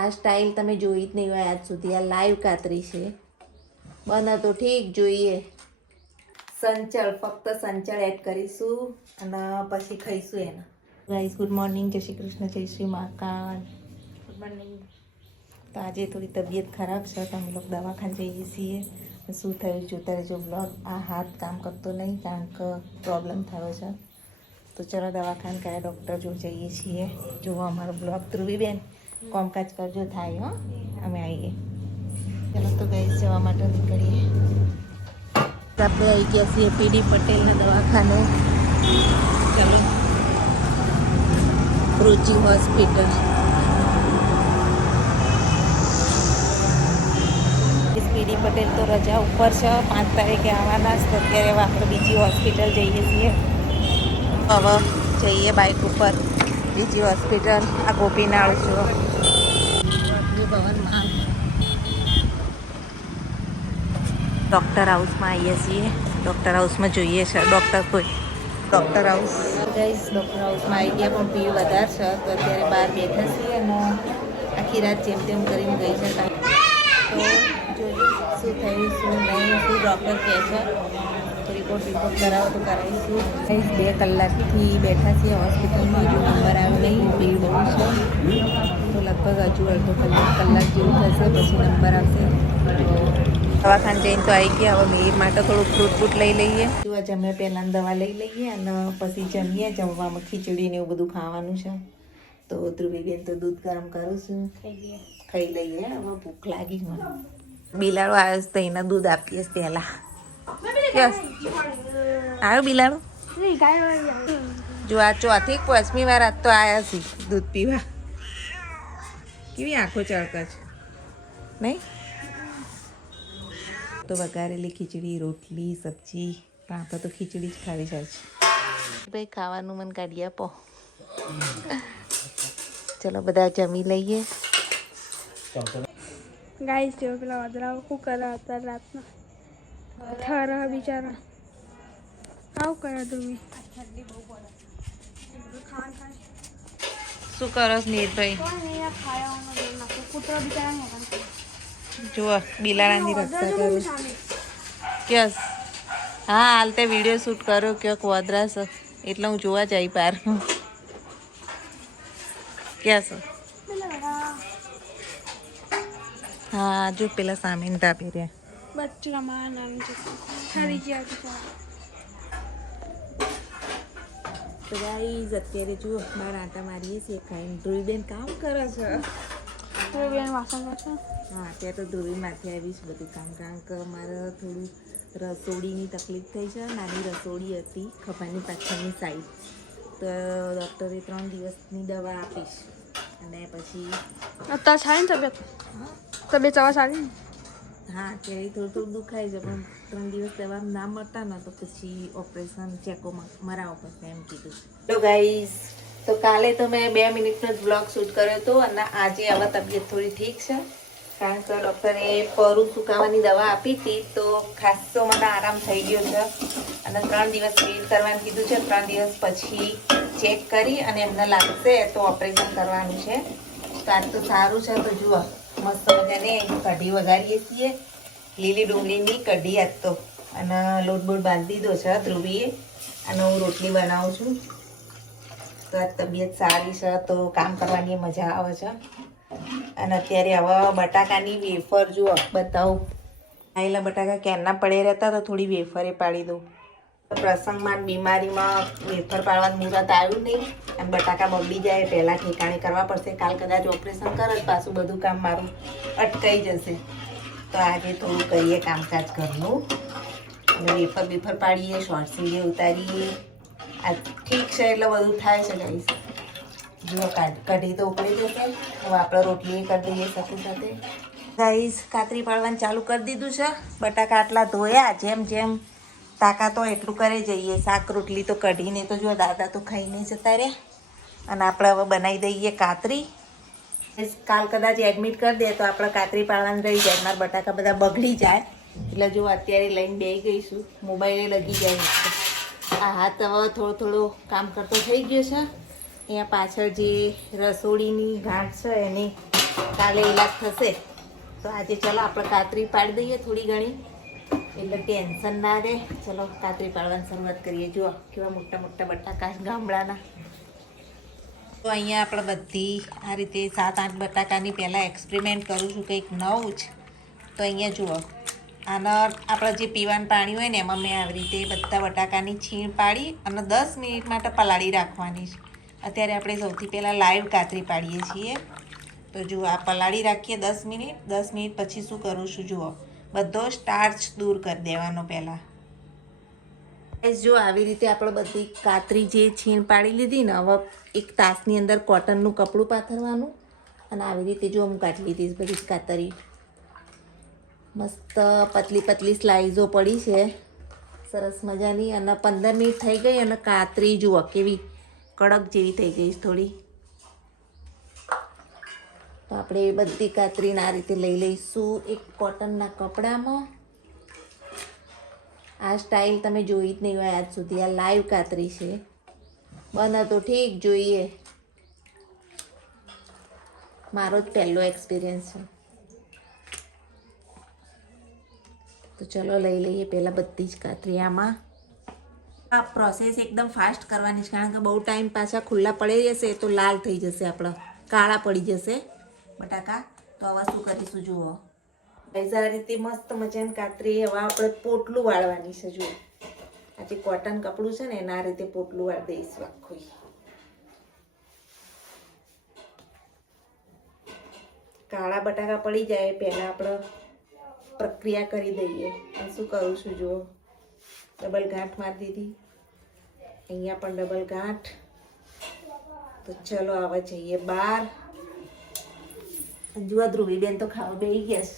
આ સ્ટાઇલ તમે જોઈ જ નહીં હોય આજ સુધી. આ લાઈવ કાતરી છે. બને તો ઠીક, જોઈએ. સંચળ, ફક્ત સંચળ એડ કરીશું અને પછી ખાઈશું એને. ગાઈસ ગુડ મોર્નિંગ, જય શ્રી કૃષ્ણ, જય શ્રી મહાકાલ. Good morning. તો આજે થોડી તબિયત ખરાબ છે તો અમે લોકો દવાખાને જઈએ છીએ. શું થયું જોતા રહેજો બ્લોગ. આ હાથ કામ કરતો નહીં કારણ કે પ્રોબ્લેમ થયો છે. તો ચલો દવાખાને કયા ડૉક્ટર જો જઈએ છીએ. જુઓ અમારો બ્લોગ. ધ્રુવીબેન કોમકાજ કરજો, થાય હો. અમે આવીએ. ચલો તો ગાઈસ જવા માટે નીકળીએ. આપણે આવી ગયા છીએ પીડી પટેલના દવાખાને. ચલો, રૂચિ હોસ્પિટલ. પીડી પટેલ તો રજા ઉપર છે, 5 તારીખે આવવાના છે. તો અત્યારે આપણે બીજી હોસ્પિટલ જઈએ છીએ. હવે જઈએ બાઇક ઉપર બીજી હોસ્પિટલ. આ ગોપીનાળ છો ભવનમાં. ડૉક્ટર હાઉસમાં આવીએ છીએ. ડૉક્ટર હાઉસમાં જોઈએ છે ડૉક્ટર કોઈ. ડૉક્ટર હાઉસ ગાઈસ, ડૉક્ટર હાઉસમાં આવી ગયા પણ ભીડ વધારે છે. તો અત્યારે બહાર બેઠા છીએ અને આખી રાત જેમ તેમ કરીને ગઈ છે. તો જોજો શું થયું શું નહીં, શું ડૉક્ટર કહે છે. તો રિપોર્ટ કરાવો તો કરાવીશું. 2 કલાકથી બેઠા છીએ હોસ્પિટલમાં. હજુ નંબર આવ્યો નહીં, ભીડ બહુ છે. તો લગભગ હજુ અડધો કલાક જેવું થશે પછી નંબર આવશે. દવાખાને જઈને તો આવી ગયા. હવે મેં માટે થોડું ફ્રૂટ લઈ લઈએ. જમ્યા પહેલાં દવા લઈ લઈએ અને પછી જમીએ. જમવામાં ખીચડી ને એવું બધું ખાવાનું છે. તો ધ્રુવીબેન તો દૂધ ગરમ કરું છું, ખાઈ લઈએ. હવે ભૂખ લાગી મને. બિલાડો આવ્યો તો એના દૂધ આપીએ પહેલાં. યસ, આવ્યો બિલાડો. જો આ 4થી 5મી વાર આજ તો આવ્યા છે દૂધ પીવા. કેવી આંખો ચળકે છે નહીં? તો વઘારેલી ખીચડી, રોટલી, સબ્જી. પણ આપણે તો ખીચડી જ ખાવી જાય છે. ભાઈ ખાવાનું મને કાઢી આપો. ચલો બધા જમી લઈએ. ગાઈસ જો પેલા વાદળાઓ શું કરે હતા રાતના. થરા બિચારા આવું કરે ધ્રુવી. શું કરો નીરભાઈ? કૂતરો બિચારા જુઓ બિલાડાની રક્ષા કરું. યસ, હા હાલ તે વિડીયો શૂટ કર્યો ક્યાંક વદરા છે એટલે હું જોવા જઈ પાર. ક્યાં છે? હા જો પેલા સામે તાપી રહ્યા. બચ્ચા મારા નાની ઠરી ગયા. તો ગાઈઝ અત્યારે જુઓ બહાર આટા મારીએ છીએ ખાઈને. ધ્રુવીબેન કામ કરે છે. ધ્રુવીબેન વાસણ કરશે. હા ત્યાં તો ધ્રુવી માથે આવીશ બધું કામ. કારણ કે મારે થોડું રસોડીની તકલીફ થઈ છે. નાની રસોડી હતી ખભાની પાછળની સાઈડ. તો ડૉક્ટરે 3 દિવસની દવા આપીશ અને પછી અત્યારે સારી ને તબિયત સવા સારી ને? હા ત્યારે થોડું દુખાય છે પણ 3 દિવસ દવા ના મળતા ને તો પછી ઓપરેશન ચેકોમાં મરાવવા પડશે એમ કીધું. તો ગાઈઝ તો કાલે તો મેં 2 મિનિટનો જ બ્લોગ શૂટ કર્યો હતો અને આજે હવે તબિયત થોડી ઠીક છે. કારણ કે ડૉક્ટરે પરું સુકાવાની દવા આપી હતી તો ખાસો મને આરામ થઈ ગયો છે. અને 3 દિવસ વેઇટ કરવાનું કીધું છે. 3 દિવસ પછી ચેક કરી અને એમને લાગશે તો ઓપરેશન કરવાનું છે. તો આજ તો સારું છે. તો જુઓ મસ્ત મજાને કઢી વઘારીએ છીએ. લીલી ડુંગળીની કઢી આજ તો. અને લોટ બોટ બાંધી દીધો છે ધ્રુવીએ. અને હું રોટલી બનાવું છું. તો આજ તબિયત સારી છે તો કામ કરવાની મજા આવે છે. અને અત્યારે હવે બટાકાની વેફર જુઓ બતાવું. આયેલા બટાકા ક્યારના પડે રહેતા તો થોડી વેફરે પાડી દઉં. પ્રસંગમાં બીમારીમાં વેફર પાડવાનું મુહૂર્ત આવ્યું નહીં અને બટાકા બગડી જાય પહેલાં ઠેકાણે કરવા પડશે. કાલ કદાચ ઓપરેશન કરે પાછું બધું કામ મારું અટકાઈ જશે. તો આજે થોડું કરીએ કામકાજ ઘરનું અને વેફર બેફર પાડીએ, શોર્ટ્સ વિડીયો ઉતારીએ. આ ઠીક છે એટલે બધું થાય છે ગાઈસ. જુઓ કઢી તો ઉકળી જશે. હવે આપણે રોટલી કરી દઈએ સાથે સાથે. ગાઈસ કાતરી પાડવાનું ચાલુ કરી દીધું છે. બટાકા આટલા ધોયા જેમ જેમ તાકાત હોય એટલું કરે જઈએ. શાક રોટલી તો કઢીને તો જો દાદા તો ખાઈને જતા રહ્યા. અને આપણે હવે બનાવી દઈએ કાતરી. કાલ કદાચ એડમિટ કરી દે તો આપણે કાતરી પાડવાનું રહી જાય. મારા બટાકા બધા બગડી જાય એટલે જો અત્યારે લઈને બેસી ગઈશું. મોબાઈલે લગી જાય. આ હાથ હવે થોડો કામ કરતો થઈ ગયો છે. અહીંયા પાછળ જે રસોડીની ગાંઠ છે એની કાલે ઈલાજ થશે. તો આજે ચલો આપણે કાતરી પાડી દઈએ થોડી ઘણી, એટલે ટેન્શન ના રહે. ચલો કાતરી પાડવાની શરૂઆત કરીએ. જુઓ કેવા મોટા મોટા બટાકા ગામડાના. તો અહીંયા આપણે બધી આ રીતે 7-8 બટાકાની પહેલાં એક્સપેરિમેન્ટ કરું છું, કંઈક નવું જ. તો અહીંયા જુઓ, આના આપણે જે પીવાનું પાણી હોય ને એમાં મેં આવી રીતે બધા બટાકાની છીણ પાડી અને 10 મિનિટ માટે પલાળી રાખવાની છે. અત્યારે આપણે સૌથી પહેલાં લાઈવ કાતરી પાડીએ છીએ. તો જુઓ આ પલાળી રાખીએ 10 મિનિટ. 10 મિનિટ પછી શું કરું છું જુઓ, બધો સ્ટાર્ચ દૂર કરી દેવાનો પહેલાં. જો આવી રીતે આપણે બધી કાતરી જે છીણ પાડી લીધી ને, હવે 1 તાસની અંદર કોટનનું કપડું પાથરવાનું અને આવી રીતે જો હું કાઢી લીધી બધી કાતરી. મસ્ત પતલી પતલી સ્લાઇઝો પડી છે સરસ મજાની. અને 15 મિનિટ થઈ ગઈ અને કાતરી જુઓ કેવી કડક જેવી થઈ ગઈ થોડી. તો આપણે એ બધી કાતરીને આ રીતે લઈ લઈશું એક કોટનના કપડામાં. આ સ્ટાઇલ તમે જોઈ જ નહીં હોય આજ સુધી. આ લાઈવ કાતરી છે, બને તો ઠીક, જોઈએ. મારો જ પહેલો એક્સપિરિયન્સ છે. તો ચલો લઈ લઈએ પહેલાં બધી જ કાતરી આમાં. આ પ્રોસેસ એકદમ ફાસ્ટ કરવાની છે, કારણ કે બહુ ટાઈમ પાછા ખુલ્લા પડી જશે તો લાલ થઈ જશે, આપણા કાળા પડી જશે બટાકા. તો હવે શું કરીશું જુઓ, આ રીતે મસ્ત મજાની કાતરી હવે આપણે પોટલું વાળવાની છે. જુઓ આ જે કોટન કપડું છે ને એના રીતે પોટલું વાળી દઈશું આખું. કાળા બટાકા પડી જાય પહેલાં આપણે પ્રક્રિયા કરી દઈએ. અને શું કરું છું જુઓ, ડબલ ગાંઠ મારી દીધી, અહીંયા પણ ડબલ ગાંઠ. તો ચલો આવા જઈએ બહાર. જુઓ ધ્રુવીબેન તો ખાવા બેસી ગયા છે.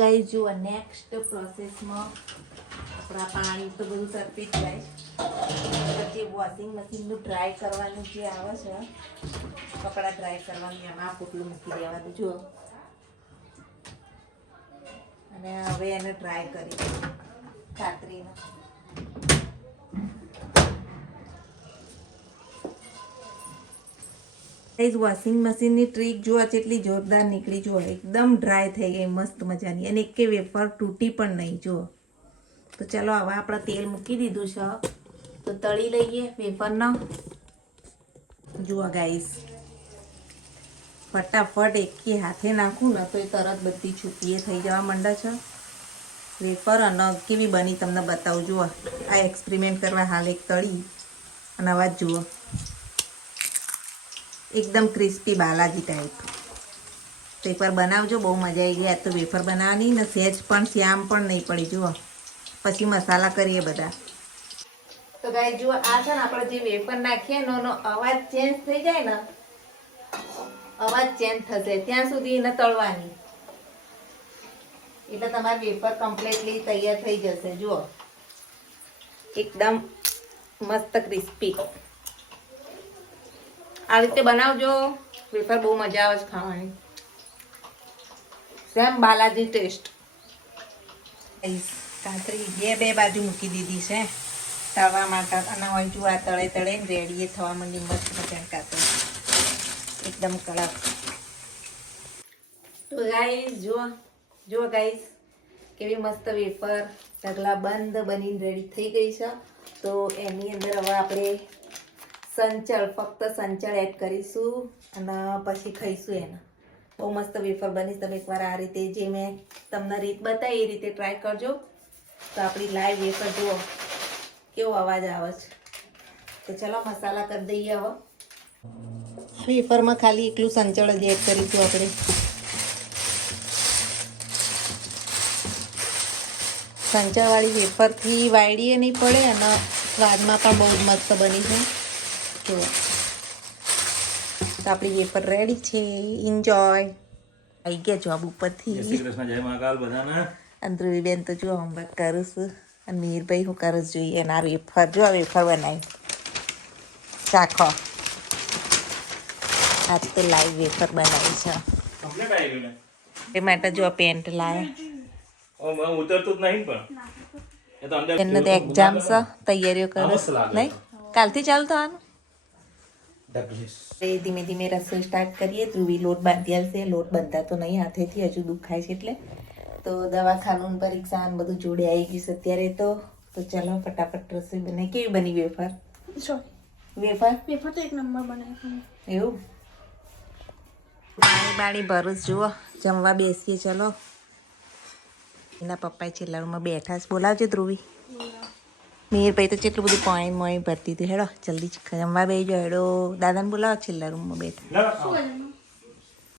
ગાઈસ જુઓ નેક્સ્ટ પ્રોસેસમાં આપણા પાણી તો બધું સરપી જ જાય. પછી વોશિંગ મશીનનું ડ્રાય કરવાનું જે આવે છે, કપડાં ડ્રાય કરવાનું, એમાં પોટલું મૂકી દેવાનું જુઓ. અને હવે એને ડ્રાય કરી કાતરીને. વોશિંગ મશીનની ટ્રીક જુઓ કેટલી જોરદાર નીકળી. જુઓ એકદમ ડ્રાય થઈ ગઈ મસ્ત મજાની, અને એકે વેફર તૂટી પણ નહીં. જુઓ તો ચલો હવે આપણે તેલ મૂકી દીધું છે, તો તળી લઈએ વેફરનો. જુઓ ગાઈસ ફટાફટ એકે હાથે નાખું ને તો એ તરત બધી છૂટીએ થઈ જવા માંડે છે વેફર. અને કેવી બની તમને બતાવું. જુઓ આ એક્સપેરિમેન્ટ કરવા હાલ એક તળી અને અવાજ જુઓ, એકદમ ક્રિસ્પી બાલાજી ટાઈપ. તો એકવાર બનાવજો, બહુ મજા આવી ગઈ. આ તો વેફર બનાવવાની ને સહેજ પણ શ્યામ પણ નહીં પડી. જુઓ પછી મસાલા કરીએ બધા. તો ગાઈસ જુઓ આ છે ને આપણે જે વેફર નાખીએ એનો અવાજ ચેન્જ થઈ જાય ને, અવાજ ચેન્જ થશે ત્યાં સુધી એને તળવાની, એટલે તમારી વેફર કમ્પ્લીટલી તૈયાર થઈ જશે. જુઓ એકદમ મસ્ત ક્રિસ્પી. આ રીતે બનાવજો વેફર, બહુ મજા આવે છે ખાવાની, સેમ બાલાજી ટેસ્ટ. કાતરી બે બાજુ મૂકી દીધી છે તળવા માટે. અને હવે જો આ તળે તળે રેડી થવા માંડી મસ્ત મજાની કાતરી, એકદમ કડક. તો ગાઈસ જુઓ ગાઈસ કેવી મસ્ત વેફર ઢગલા બંધ બનીને રેડી થઈ ગઈ છે. તો એની અંદર હવે આપણે સંચળ, ફક્ત સંચળ એડ કરીશું અને પછી ખાઈશું એને. બહુ મસ્ત વેફર બની. તમે એકવાર આ રીતે જે મેં તમને રીત બતાવી એ રીતે ટ્રાય કરજો. તો આપણી લાઈવ વેફર જુઓ કેવો અવાજ આવે છે. તો ચલો મસાલા કરી દઈએ. હવે વેફરમાં ખાલી એકલું સંચળ જ એડ કરીશું આપણે. સંચળવાળી વેફરથી વાયડીએ નહીં પડે અને સ્વાદમાં પણ બહુ જ મસ્ત બની છે. તો આપણી વેફર રેડી છે. એન્જોય. આવી ગયા જોબ ઉપરથી. અંધ્રુવીબેન તો જો હોમવર્ક કરું છું. અને મીરભાઈ હું કરું જોઈએ એના વેફર. જો વેફર બનાવી ચાખો. આજ તો લાઈવ વેફર બનાવી છે એ માટે જો પેન્ટ લાયા. એને તો એક્ઝામ છે, તૈયારીઓ કરે નહીં. કાલથી ચાલુ થવાનું. એ ધીમે ધીમે રસોઈ સ્ટાર્ટ કરીએ. ધ્રુવી લોટ બાંધી આવશે. લોટ બંધાતો નહીં હાથેથી, હજુ દુખાય છે એટલે. તો દવાખાનું ને પરીક્ષા ને બધું જોડે આવી ગયું છે અત્યારે તો ચાલો ફટાફટ રસોઈ બને. કેવી બની વેફર? વેફર તો એક નંબર બનાવી. એવું પાણી બાણી ભરું જુઓ. જમવા બેસીએ ચલો. એના પપ્પા છેલ્લા રૂમમાં બેઠા છે. બોલાવજો ધ્રુવી. મેહરભાઈ તો કેટલું બધું પાણી મોઈ ભરતી હતી. હેડો જલ્દી જમવા બેસી જાઓ. હેડો દાદાને બોલાવો છેલ્લા રૂમમાં બેઠા.